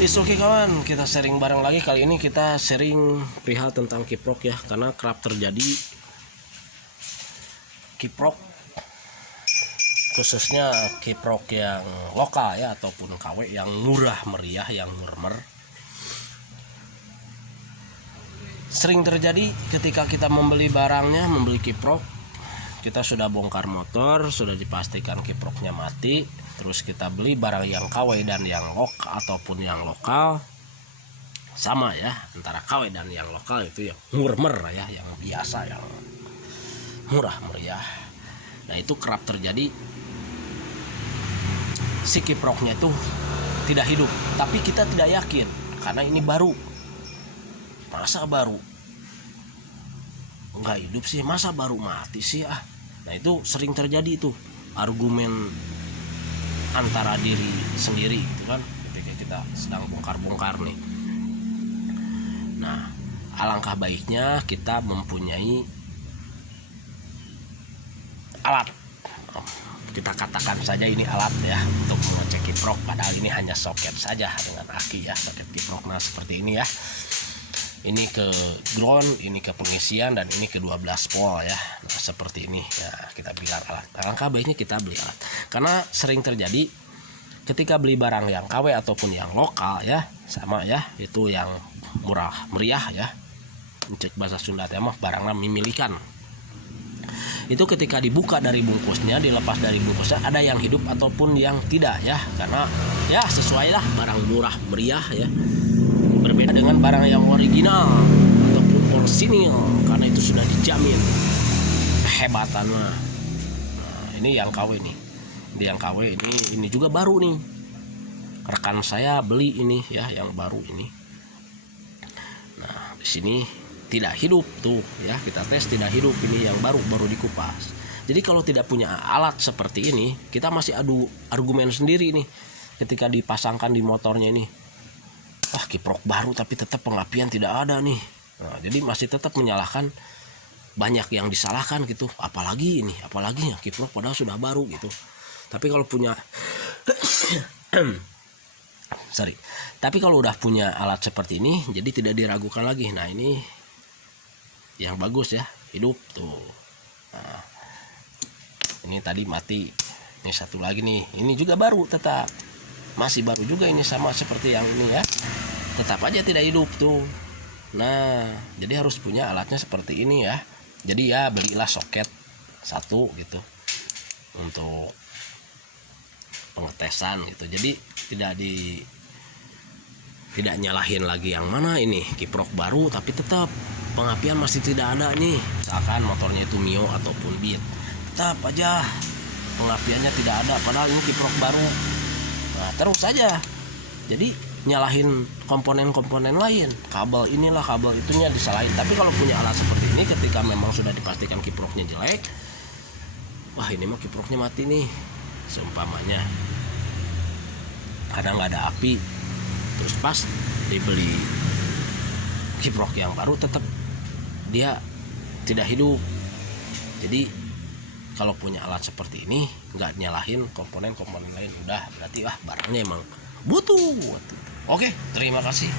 Oke kawan, kita sharing bareng lagi. Kali ini kita sharing perihal tentang kiprok ya, karena kerap terjadi kiprok, khususnya kiprok yang lokal ya, ataupun KW yang murah meriah, yang murmer. Sering terjadi ketika kita membeli barangnya, membeli kiprok, kita sudah bongkar motor, sudah dipastikan kiproknya mati, terus kita beli barang yang KW dan yang lokal ataupun yang lokal sama ya, antara KW dan yang lokal itu yang murmer ya, yang biasa, yang murah meriah. Nah itu kerap terjadi, si kiproknya itu tidak hidup, tapi kita tidak yakin karena ini baru. Masa baru nggak hidup sih, masa baru mati sih ah. Nah itu sering terjadi tuh argumen antara diri sendiri gitu kan, ketika kita sedang bongkar-bongkar nih. Nah alangkah baiknya kita mempunyai alat, kita katakan saja ini alat ya, untuk mengecek kiprok, padahal ini hanya soket saja dengan aki ya, soket kiprok. Nah seperti ini ya, ini ke ground, ini ke pengisian, dan ini ke 12 volt ya. Nah, seperti ini ya, kita beli alat. Alangkah baiknya kita beli alat, karena sering terjadi ketika beli barang yang KW ataupun yang lokal ya, sama ya, itu yang murah meriah ya, cek bahasa Sunda mah barangnya mimilikan. Itu ketika dibuka dari bungkusnya, dilepas dari bungkusnya, ada yang hidup ataupun yang tidak ya, karena ya sesuai lah, barang murah meriah ya, berbeda dengan barang yang original ataupun orisinil, karena itu sudah dijamin kehebatannya. Nah, ini yang KW nih, yang KW ini juga baru nih, rekan saya beli ini ya, yang baru ini. Nah di sini tidak hidup tuh ya, kita tes tidak hidup, ini yang baru dikupas. Jadi kalau tidak punya alat seperti ini, kita masih adu argumen sendiri nih ketika dipasangkan di motornya ini. Wah kiprok baru tapi tetap pengapian tidak ada nih. Nah, jadi masih tetap menyalahkan, banyak yang disalahkan gitu. Apalagi ya kiprok padahal sudah baru gitu. Tapi kalau punya tapi kalau udah punya alat seperti ini, jadi tidak diragukan lagi. Nah ini yang bagus ya, hidup tuh. Nah, ini tadi mati. Ini satu lagi nih, ini juga baru, tetap masih baru juga, ini sama seperti yang ini ya, tetap aja tidak hidup tuh. Nah jadi harus punya alatnya seperti ini ya. Jadi ya belilah soket satu gitu untuk pengetesan gitu. Jadi tidak nyalahin lagi yang mana ini kiprok baru tapi tetap pengapian masih tidak ada nih. Misalkan motornya itu Mio ataupun Beat, tetap aja pengapiannya tidak ada padahal ini kiprok baru. Nah terus saja, jadi nyalahin komponen-komponen lain, kabel inilah kabel itunya disalahin. Tapi kalau punya alat seperti ini, ketika memang sudah dipastikan kiproknya jelek, wah ini mah kiproknya mati nih, seumpamanya kadang nggak ada api, terus pas dibeli kiprok yang baru tetap dia tidak hidup. Jadi kalau punya alat seperti ini, nggak nyalahin komponen-komponen lain, udah berarti barangnya emang butuh. Oke, terima kasih.